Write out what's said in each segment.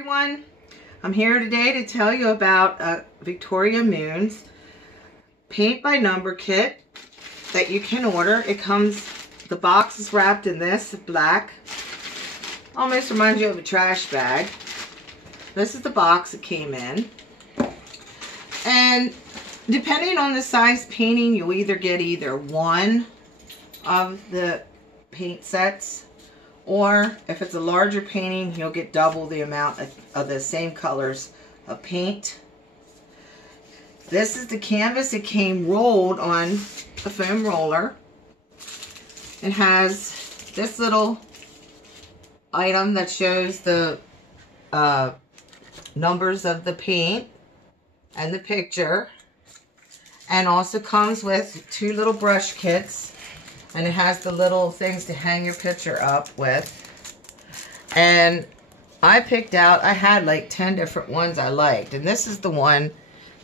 Everyone, I'm here today to tell you about Victoria Moon's paint by number kit that you can order. It comes, the box is wrapped in this black, almost reminds you of a trash bag. This is the box it came in, and depending on the size painting, you'll either get one of the paint sets, or if it's a larger painting, you'll get double the amount of the same colors of paint. This is the canvas. It came rolled on a foam roller. It has this little item that shows the numbers of the paint and the picture, and also comes with two little brush kits. And it has the little things to hang your picture up with. And I picked out, I had like 10 different ones I liked. And this is the one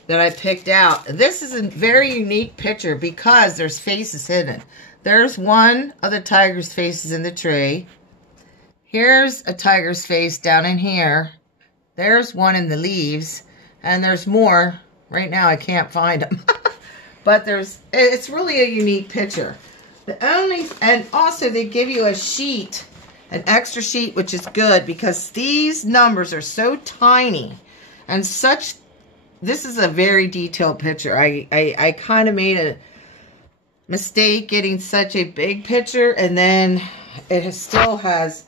that I picked out. This is a very unique picture because there's faces hidden. There's one of the tiger's faces in the tree. Here's a tiger's face down in here. There's one in the leaves. And there's more. Right now I can't find them. But it's really a unique picture. And also they give you a sheet, an extra sheet, which is good because these numbers are so tiny and this is a very detailed picture. I kind of made a mistake getting such a big picture, and then it still has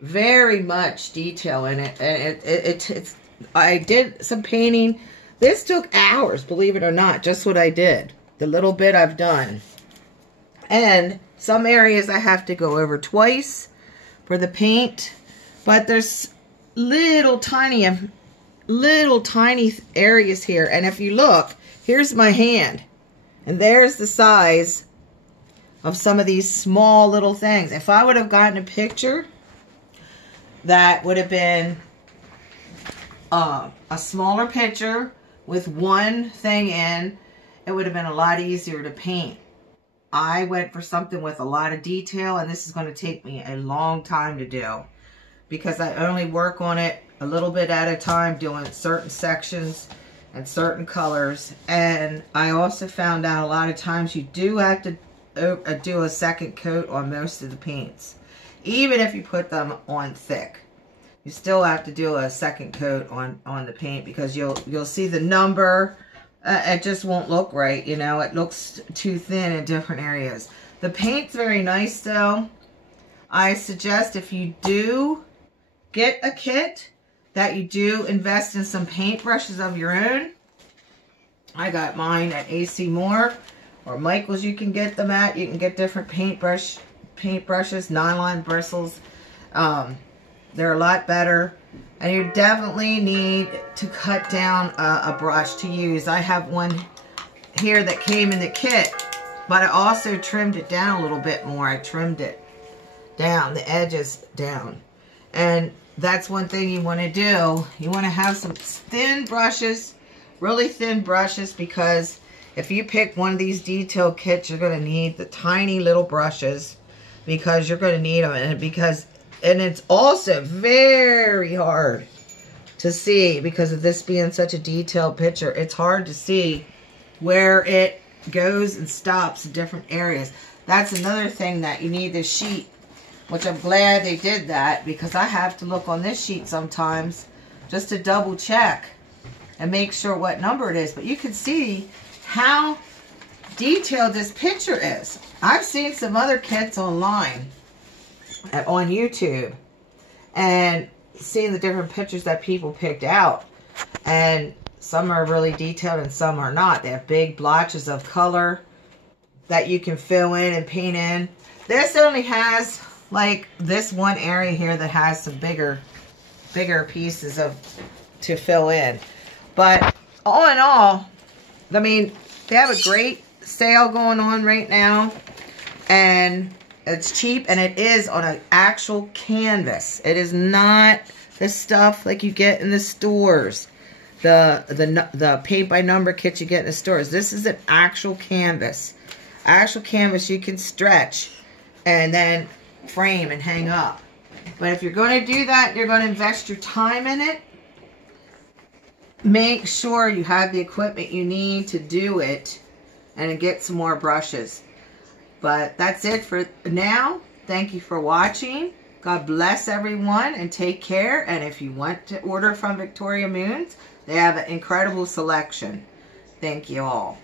very much detail in it. And I did some painting. This took hours, believe it or not, just what I did. The little bit I've done. And some areas I have to go over twice for the paint. But there's little tiny areas here. And if you look, here's my hand. And there's the size of some of these small little things. If I would have gotten a picture that would have been a smaller picture with one thing in, it would have been a lot easier to paint. I went for something with a lot of detail, and this is going to take me a long time to do because I only work on it a little bit at a time, doing certain sections and certain colors. And I also found out a lot of times you do have to do a second coat on most of the paints. Even if you put them on thick, you still have to do a second coat on the paint because you'll see the number. It just won't look right, you know. It looks too thin in different areas. The paint's very nice, though. I suggest if you do get a kit, that you do invest in some paintbrushes of your own. I got mine at AC Moore or Michael's. You can get them at. You can get different paintbrushes, nylon bristles. They're a lot better. And you definitely need to cut down a brush to use. I have one here that came in the kit, but I also trimmed it down a little bit more. I trimmed it down, the edges down. And that's one thing you want to do. You want to have some thin brushes, really thin brushes, because if you pick one of these detail kits, you're going to need the tiny little brushes because you're going to need them. And it's also very hard to see because of this being such a detailed picture. It's hard to see where it goes and stops in different areas. That's another thing that you need this sheet, which I'm glad they did that because I have to look on this sheet sometimes just to double check and make sure what number it is. But you can see how detailed this picture is. I've seen some other kits online on YouTube and seeing the different pictures that people picked out, and some are really detailed and some are not. They have big blotches of color that you can fill in and paint in. This only has like this one area here that has some bigger pieces to fill in. But all in all, I mean, they have a great sale going on right now, and it's cheap, and it is on an actual canvas. It is not the stuff like you get in the stores. The paint by number kit you get in the stores. This is an actual canvas. Actual canvas you can stretch and then frame and hang up. But if you're going to do that, you're going to invest your time in it. Make sure you have the equipment you need to do it and get some more brushes. But that's it for now. Thank you for watching. God bless everyone and take care. And if you want to order from Victoria Moons, they have an incredible selection. Thank you all.